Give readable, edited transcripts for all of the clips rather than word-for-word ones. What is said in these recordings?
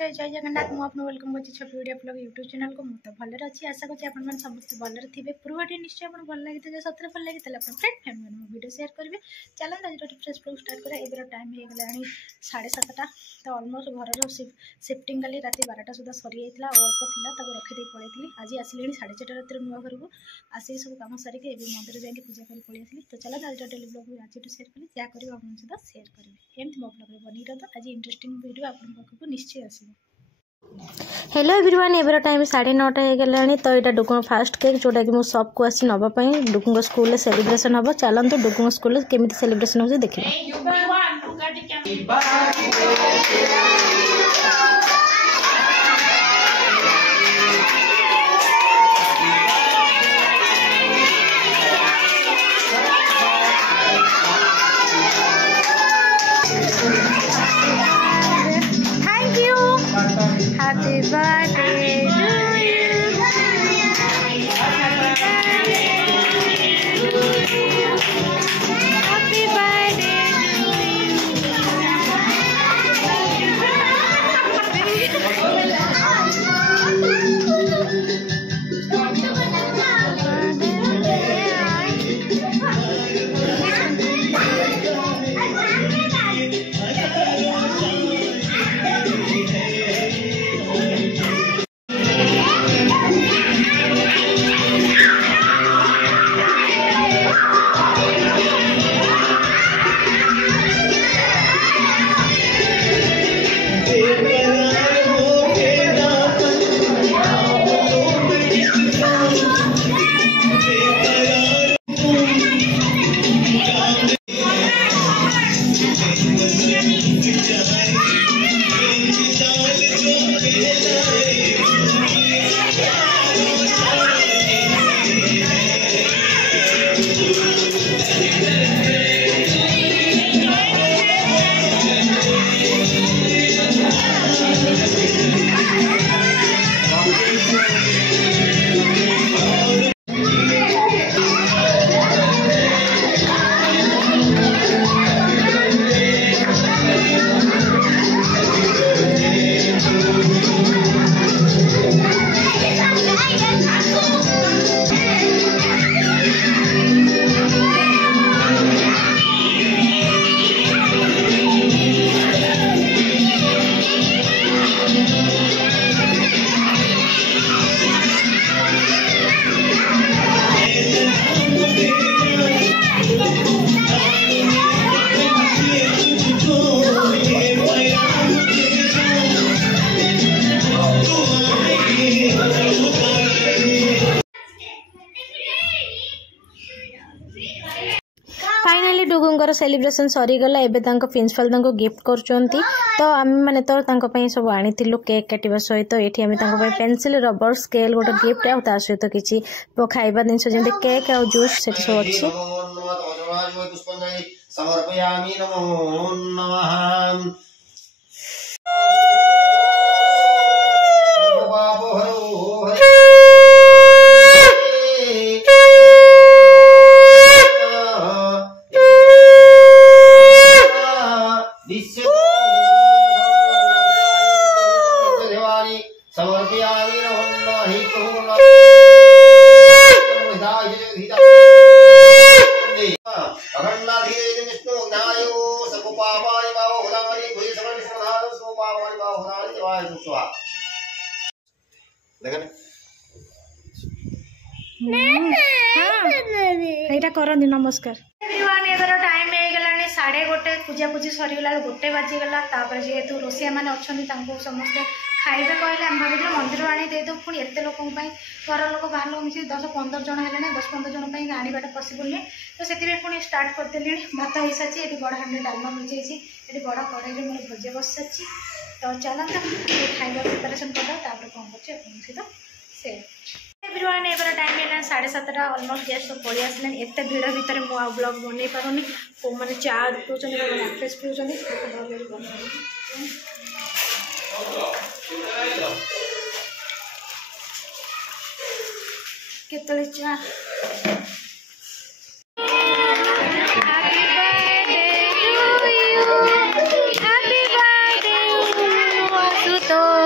नमस्ते जय जगन्नाथ मुझे वेलकम कर छवि वीडियो ब्लॉग यूट्यूब चैनल को मुझे भलर अच्छी आशा करें समस्त भलर थे पूर्वटी निश्चय आप भल लगी जो सतरे भल लगी फ्रेंड फैमिली में वीडियो शेयर करेंगे चलते आज गोटे फ्रेश ब्लॉग स्टार्ट करें एबर टाइम हो गला 7:30 तो अलमोस्ट घर शिफ्टिंग कली रात 12टा सुधा सरी जाता अल्प था रखीदे पलैली आज आसिले 4:30 रात नुआ घर को आसिक सब कम सारिक मंदिर जाकि पूजा कर पलि आसली तो चलते आज डेली ब्लॉग आज शेयर करी जहाँ करेंगे आप सहित शेयर करेंगे एमती मो ब्लॉग बनी रहा आज इंटरेस्टिंग वीडियो आप पाखक निश्चय आसो। हेलो एवरीवन एबर टाइम 9:30 हो गलानी तो यहाँ डुगुंग फास्ट केक जोटा कि मुझे सबको आसी नापी डुगुंग स्कूल सेलिब्रेशन हम चलते डुगुंग स्कूल केमी सेलिब्रेशन हो देखिए। Happy birthday to you. Happy birthday finally डुगुंगर सेलिब्रेशन सरीगला एवं प्रिंसिपल गिफ्ट कर तो आम मैंने तो सब आनी केक काटा सहित ये आम पेनसिल रबर स्केल गोटे गिफ्ट आ सहित किसी खाइबा जिन जमी केक आ जूस से सब अच्छी करनी नमस्कार टाइम हो गला 1:30 पूजा पूजी सरीगला 1 बाजीगला जेहेतु रोसिया मैंने अच्छा समस्ते खाइबे कहले आम भाई मंदिर आनी देदेव पुणी एत लोक घर लोक बाहर लोक मिसी 10-15 जन है 10-15 जन आने पसिबल नहीं तो से पुणी स्टार्ट करदेली भात हो सारी ये बड़ हांडी डालमा मिल ये बड़ कड़ाई मोर भोज बस सारी तो चलता खाइबा प्रिपेरेसन करदा कौन कर से एवरीवन एबर टाइम है 7:30 अलमोस्ट गेस्ट सब पलि आसले एत भिड़ भितर मुझे ब्लॉग बन पारुनी मैंने चा पीछे फ्रेश पीछे केतले चा Happy birthday to you.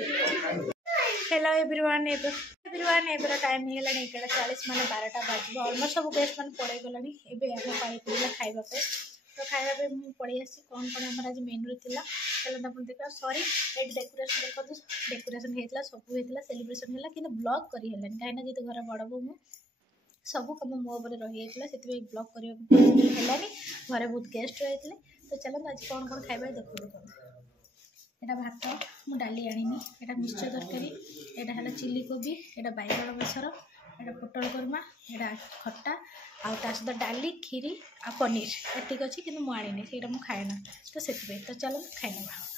Hello everyone एबर टाइम हो गला 11:40 माने 12टा बाजब ऑलमोस्ट सब गेस्ट मैंने पड़े गला एवं पाई पड़ा खाइबा तो खाइबा मुझे पड़े आसी कौन कौन आम आज मेन्यू था चलते आप देखा सॉरी ये डेकोरेशन देखो डेकोरेशन होता सब होता सेलिब्रेशन है कि ब्लॉग करी कहीं जी घर बड़ बो मु सब कम मो रही है से ब्लॉग करानी घरे बहुत गेस्ट रही थे तो चलते आज कौन कौन खाइबा देखो यहाँ भात मु डाली आनी यहाँ मिक्सचर तरकारी यहाँ है चिली कोबी यहाँ बैगन बेसर यहाँ पोटल कोरमा यहाँ खट्टा आउ ता सहित डाली खीरी आ पनीर एतिक अच्छी कि मुझे आनी से मुझे खाएना तो से तो चलो खाई ना।